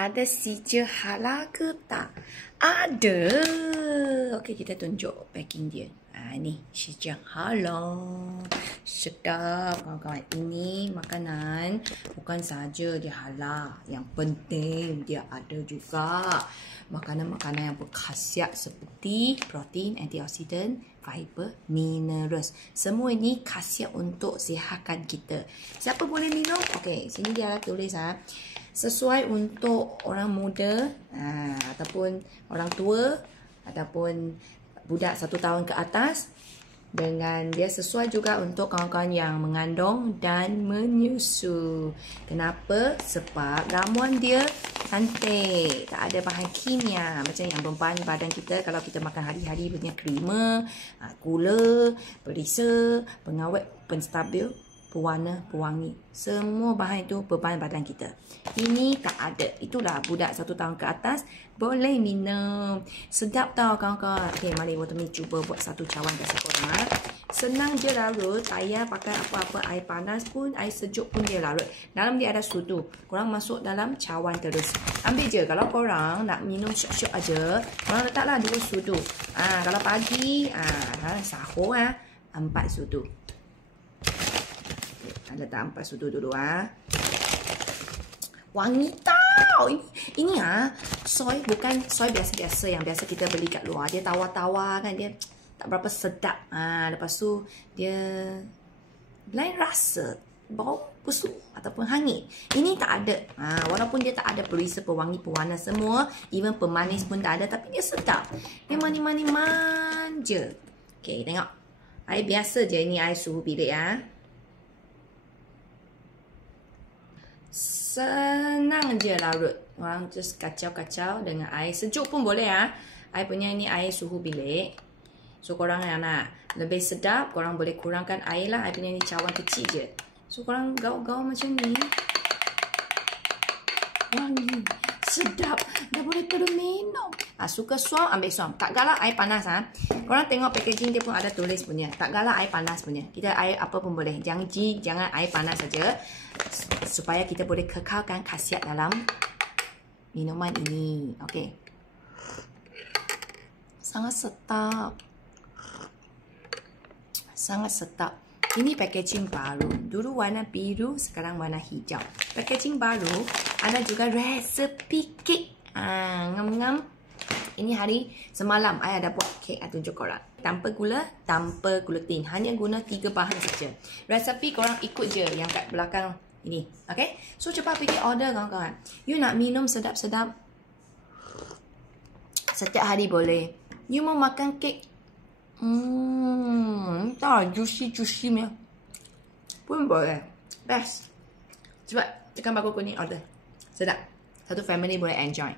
Ada sijil halal ke tak? Ada. Okey, kita tunjuk packing dia. Ni sijil halal. Sedap kawan-kawan. Ini makanan bukan saja dia halal. Yang penting dia ada juga makanan-makanan yang berkhasiat seperti protein, antioksidan, fiber, minerals. Semua ini khasiat untuk sihatkan kita. Siapa boleh minum? Okey, sini dia tulis sesuai untuk orang muda ataupun orang tua ataupun budak 1 tahun ke atas, dengan dia sesuai juga untuk kawan-kawan yang mengandung dan menyusu. Kenapa? Sebab ramuan dia cantik, tak ada bahan kimia macam yang beban badan kita. Kalau kita makan hari-hari punya creamer, gula, perisa, pengawet, penstabil, pewarna, pewangi, semua bahan itu beban badan kita. Ini tak ada. Itulah budak 1 tahun ke atas boleh minum. Sedap tau kawan-kawan. Okay, mari Watermi cuba buat satu cawan kat korang. Senang je larut. Tak payah pakai apa-apa air panas pun, air sejuk pun dia larut. Dalam dia ada sudu. Korang masuk dalam cawan terus. Ambil je. Kalau korang nak minum syok-syok aja, korang letaklah 2 sudu. Kalau pagi, sahur 4 sudu. Letak 4 sudu dulu. Wangi tau. Ini soy, bukan soy biasa-biasa yang biasa kita beli kat luar. Dia tawar-tawar kan, dia tak berapa sedap. Lepas tu dia lain rasa, bau busuk ataupun hangit. Ini tak ada. Walaupun dia tak ada perisa, pewangi, pewarna semua, even pemanis pun tak ada, tapi dia sedap. Dia mani-mani manja. Okay, tengok. Air biasa je, ini air suhu bilik Senang je larut. Orang just kacau-kacau dengan air sejuk pun boleh Air punya ni air suhu bilik. So korang yang nak lebih sedap, korang boleh kurangkan air lah. Air punya ni cawan kecil je. So korang gaul-gaul macam ni. Wangi, sedap. Dah boleh terus minum. Suka suam, ambil suam. Tak galak air panas Korang tengok packaging dia pun ada tulis punya. Tak galak air panas punya. Kita air apa pun boleh. Jangan air panas saja. Supaya kita boleh kekalkan khasiat dalam minuman ini. Okey. Sangat sedap. Sangat sedap. Ini packaging baru. Dulu warna biru, sekarang warna hijau. Packaging baru, ada juga resepi kek. Ngam-ngam. Ini hari semalam saya ada buat kek tunjuk korang. Tanpa gula, tanpa gluten. Hanya guna 3 bahan saja. Resepi korang ikut je yang kat belakang ini. Okay? So cepat pergi order kawan-kawan. You nak minum sedap-sedap, setiap hari boleh. You mau makan kek, juicy-juicy punya pun boleh. Best. Cepat tekan bako kuning order. Sedap. Satu family boleh enjoy.